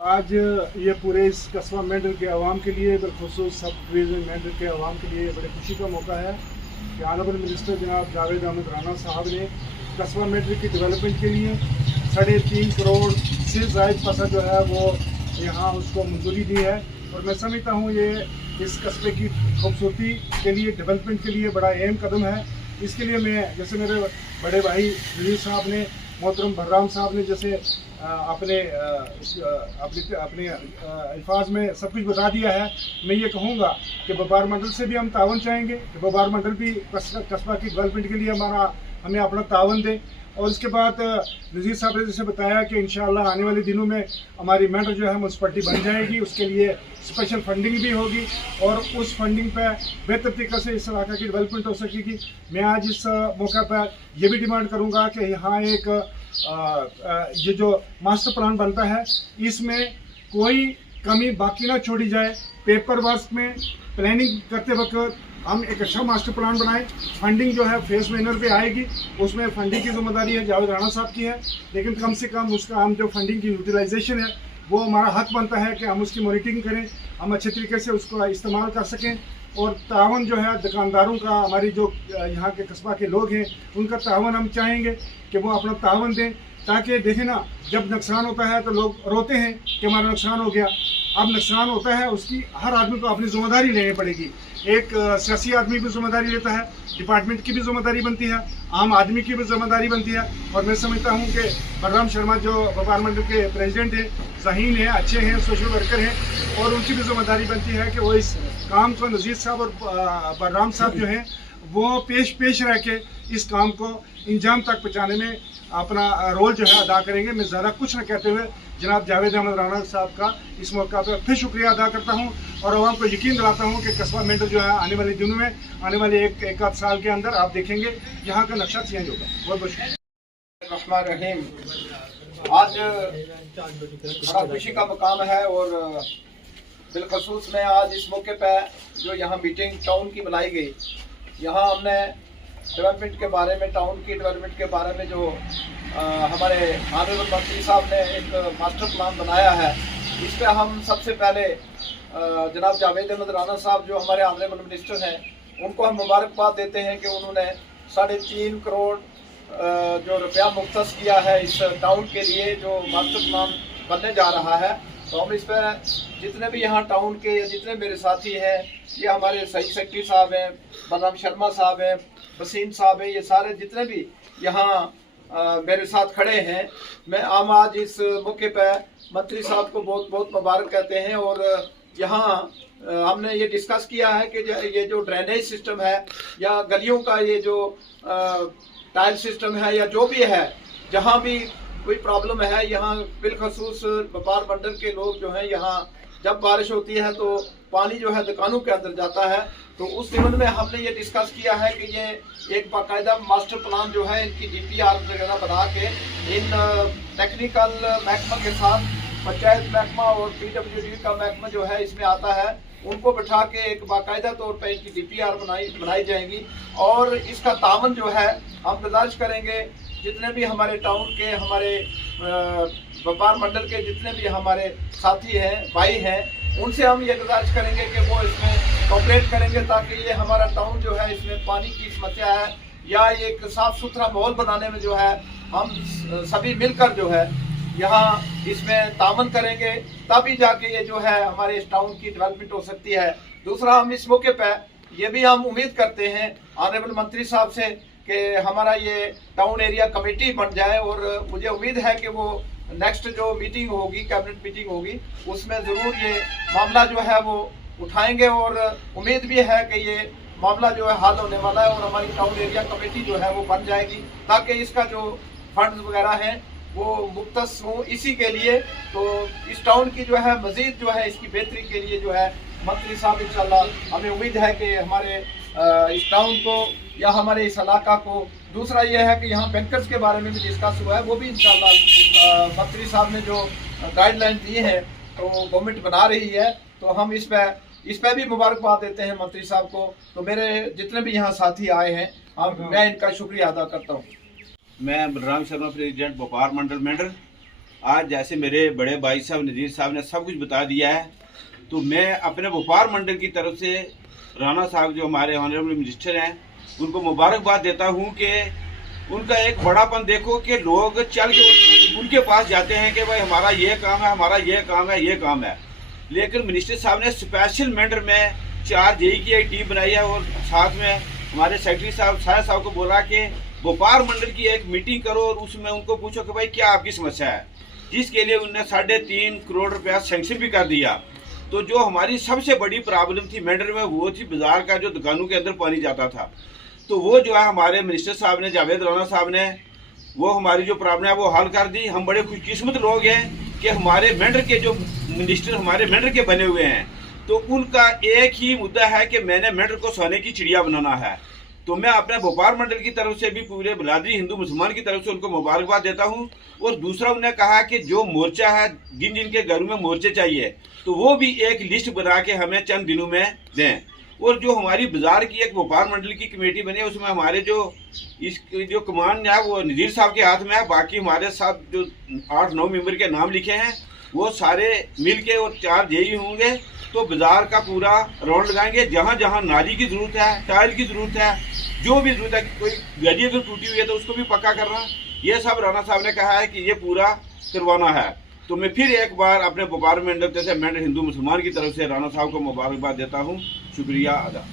आज ये पूरे इस कस्बा मेंढर के आवाम के लिए, बिलखुसूस सब डिवीज़न मेंढर के आवाम के लिए बड़े खुशी का मौका है कि ऑनरेबल मिनिस्टर जनाब जावेद अहमद राना साहब ने कस्बा मेंढर की डेवलपमेंट के लिए 3.5 करोड़ से ज़ायद पैसा जो है वो यहाँ उसको मंजूरी दी है। और मैं समझता हूँ ये इस कस्बे की खूबसूरती के लिए, डेवलपमेंट के लिए बड़ा अहम कदम है। इसके लिए मैं, जैसे मेरे बड़े भाई नज़ीर साहब ने, मोहतरम बर्राम साहब ने जैसे अपने अपने अल्फाज में सब कुछ बता दिया है, मैं ये कहूँगा कि बबार मंडल से भी हम तावन चाहेंगे कि बबार मंडल भी कस्बा की डेवलपमेंट के लिए हमें अपना तावन दे। और इसके बाद नज़ीर साहब ने जैसे बताया कि इंशाअल्लाह आने वाले दिनों में हमारी मेंढर जो है म्यूनसिपलिटी बन जाएगी, उसके लिए स्पेशल फंडिंग भी होगी और उस फंडिंग पर बेहतर तरीके से इस इलाका की डेवलपमेंट हो सकेगी। मैं आज इस मौका पर यह भी डिमांड करूँगा कि यहाँ एक ये जो मास्टर प्लान बनता है इसमें कोई कमी बाकी ना छोड़ी जाए। पेपर वर्क में प्लानिंग करते वक्त हम एक अच्छा मास्टर प्लान बनाएं। फंडिंग जो है फेस मैनर पे आएगी, उसमें फंडिंग की जिम्मेदारी है जावेद राणा साहब की है, लेकिन कम से कम उसका हम जो फंडिंग की यूटिलाइजेशन है वो हमारा हक बनता है कि हम उसकी मॉनिटरिंग करें, हम अच्छे तरीके से उसको इस्तेमाल कर सकें। और तावन जो है दुकानदारों का, हमारी जो यहाँ के कस्बा के लोग हैं उनका तावन हम चाहेंगे कि वो अपना तावन दें, ताकि देखें ना, जब नुकसान होता है तो लोग रोते हैं कि हमारा नुकसान हो गया। अब नुकसान होता है उसकी हर आदमी को अपनी जिम्मेदारी लेनी पड़ेगी। एक सियासी आदमी भी जिम्मेदारी लेता है, डिपार्टमेंट की भी जिम्मेदारी बनती है, आम आदमी की भी जिम्मेदारी बनती है। और मैं समझता हूँ कि बलराम शर्मा जो व्यापार मंडल के प्रेसिडेंट हैं, ज़हीन हैं, अच्छे हैं, सोशल वर्कर हैं, और उनकी भी जिम्मेदारी बनती है कि वो इस काम को, नज़ीर साहब और बलराम साहब जो हैं वो पेश रह के इस काम को इंजाम तक पहुँचाने में अपना रोल जो है अदा करेंगे। मैं ज़्यादा कुछ न कहते हुए जनाब जावेद अहमद राना साहब का इस मौका पर फिर शुक्रिया अदा करता हूं और आवाम को यकीन दिलाता हूं कि कस्बा मेंढर जो है आने वाले दिनों में, आने वाले एक आध साल के अंदर आप देखेंगे यहाँ का नक्शा चेंज होगा। बहुत बहुत शुक्रिया। आज बड़ा खुशी का मकाम है और बिलखसूस में आज इस मौके पर जो यहाँ मीटिंग टाउन की बुलाई गई, यहाँ हमने डेवलपमेंट के बारे में, टाउन की डेवलपमेंट के बारे में जो हमारे ऑनरेबल मंत्री साहब ने एक मास्टर प्लान बनाया है, इस पर हम सबसे पहले जनाब जावेद अहमद राना साहब जो हमारे ऑनरेबल मिनिस्टर हैं, उनको हम मुबारकबाद देते हैं कि उन्होंने 3.5 करोड़ जो रुपया मुख्तस किया है इस टाउन के लिए जो मास्टर प्लान बनने जा रहा है। तो हम इस पर जितने भी यहाँ टाउन के या जितने मेरे साथी हैं, ये हमारे सही सेक्रेटरी साहब हैं, बलराम शर्मा साहब हैं, वसीम साहब हैं, ये सारे जितने भी यहाँ मेरे साथ खड़े हैं, मैं आज इस मौके पर मंत्री साहब को बहुत बहुत मुबारक कहते हैं। और यहाँ हमने ये डिस्कस किया है कि ये जो ड्रेनेज सिस्टम है या गलियों का ये जो टाइल सिस्टम है या जो भी है, जहाँ भी कोई प्रॉब्लम है, यहाँ बिलखसूस व्यापार मंडल के लोग जो हैं, यहाँ जब बारिश होती है तो पानी जो है दुकानों के अंदर जाता है। तो उस संबंध में हमने ये डिस्कस किया है कि ये एक बाकायदा मास्टर प्लान जो है, इनकी DPR वगैरह बना के इन टेक्निकल महकमा के साथ पंचायत महकमा और PWD का महकमा जो है इसमें आता है, उनको बिठा के एक बाकायदा तौर पर इनकी DPR बनाई जाएगी। और इसका तावन जो है हम गुजारिश करेंगे जितने भी हमारे टाउन के, हमारे व्यापार मंडल के जितने भी हमारे साथी हैं, भाई हैं, उनसे हम ये गुजारिश करेंगे कि वो इसमें कोऑपरेट करेंगे, ताकि ये हमारा टाउन जो है इसमें पानी की समस्या है या एक साफ सुथरा माहौल बनाने में जो है हम सभी मिलकर जो है यहाँ इसमें तामन करेंगे, तभी जाके ये जो है हमारे इस टाउन की डेवलपमेंट हो सकती है। दूसरा, हम इस मौके पर ये भी हम उम्मीद करते हैं ऑनरेबल मंत्री साहब से कि हमारा ये टाउन एरिया कमेटी बन जाए, और मुझे उम्मीद है कि वो नेक्स्ट जो मीटिंग होगी, कैबिनेट मीटिंग होगी, उसमें ज़रूर ये मामला जो है वो उठाएंगे। और उम्मीद भी है कि ये मामला जो है हल होने वाला है और हमारी टाउन एरिया कमेटी जो है वो बन जाएगी, ताकि इसका जो फंड्स वगैरह हैं वो मुख्तस हों इसी के लिए। तो इस टाउन की जो है मज़ीद जो है इसकी बेहतरी के लिए जो है मंत्री साहब इंशाल्लाह, हमें उम्मीद है कि हमारे इस टाउन को या हमारे इस इलाका को, दूसरा ये है कि यहाँ बैंकर्स के बारे में भी डिस्कस हुआ है, वो भी इंशाल्लाह मंत्री साहब ने जो गाइडलाइन दी है तो गवर्नमेंट बना रही है, तो हम इस पर भी मुबारकबाद देते हैं मंत्री साहब को। तो मेरे जितने भी यहाँ साथी आए हैं, मैं इनका शुक्रिया अदा करता हूँ। मैं बलराम शर्मा, प्रेसिडेंट व्यापार मंडल मेंढर। आज जैसे मेरे बड़े भाई साहब नज़ीर साहब ने सब कुछ बता दिया है, तो मैं अपने व्यापार मंडल की तरफ से राणा साहब जो हमारे ऑनरेबल मिनिस्टर हैं उनको मुबारकबाद देता हूं कि उनका एक बड़ापन देखो कि लोग चल के उनके पास जाते हैं कि भाई हमारा ये काम है, हमारा ये काम है, ये काम है। लेकिन मिनिस्टर साहब ने स्पेशल मैटर में 4 जेई की एक टीम बनाई है और साथ में हमारे सेक्रेटरी साहब साया साहब को बोला कि व्यापार मंडल की एक मीटिंग करो और उसमें उनको पूछो कि भाई क्या आपकी समस्या है, जिसके लिए उन्होंने 3.5 करोड़ रुपया सेंक्शन भी कर दिया। तो जो हमारी सबसे बड़ी प्रॉब्लम थी मैटर में वो थी बाजार का जो दुकानों के अंदर पानी जाता था, तो वो जो है हमारे मिनिस्टर साहब ने जावेद राणा साहब ने वो हमारी जो प्रॉब्लम है वो हल कर दी। हम बड़े खुशकिस्मत लोग हैं कि हमारे मेंढर के जो मिनिस्टर हमारे मेंढर के बने हुए हैं, तो उनका एक ही मुद्दा है कि मैंने मेंढर को सोने की चिड़िया बनाना है। तो मैं अपने व्यापार मंडल की तरफ से भी पूरे बिरादरी हिंदू मुसलमान की तरफ से उनको मुबारकबाद देता हूं। और दूसरा उन्होंने कहा कि जो मोर्चा है, जिन जिन के घरों में मोर्चे चाहिए, तो वो भी एक लिस्ट बना के हमें चंद दिनों में दें। और जो हमारी बाजार की एक व्यापार मंडल की कमेटी बनी है उसमें हमारे जो कमान है वो नज़ीर साहब के हाथ में है। बाकी हमारे साथ जो 8-9 मेंबर के नाम लिखे हैं वो सारे मिल के और 4 जेई होंगे, तो बाजार का पूरा राउंड लगाएंगे। जहाँ जहाँ नाली की ज़रूरत है, टाइल की ज़रूरत है, जो भी ज़रूरत है, कोई गली अगर टूटी हुई है तो उसको भी पक्का करना, ये सब राणा साहब ने कहा है कि ये पूरा करवाना है। तो मैं फिर एक बार अपने व्यापार मंडल से हिंदू मुसलमान की तरफ से राणा साहब को मुबारकबाद देता हूँ। शुक्रिया अदा।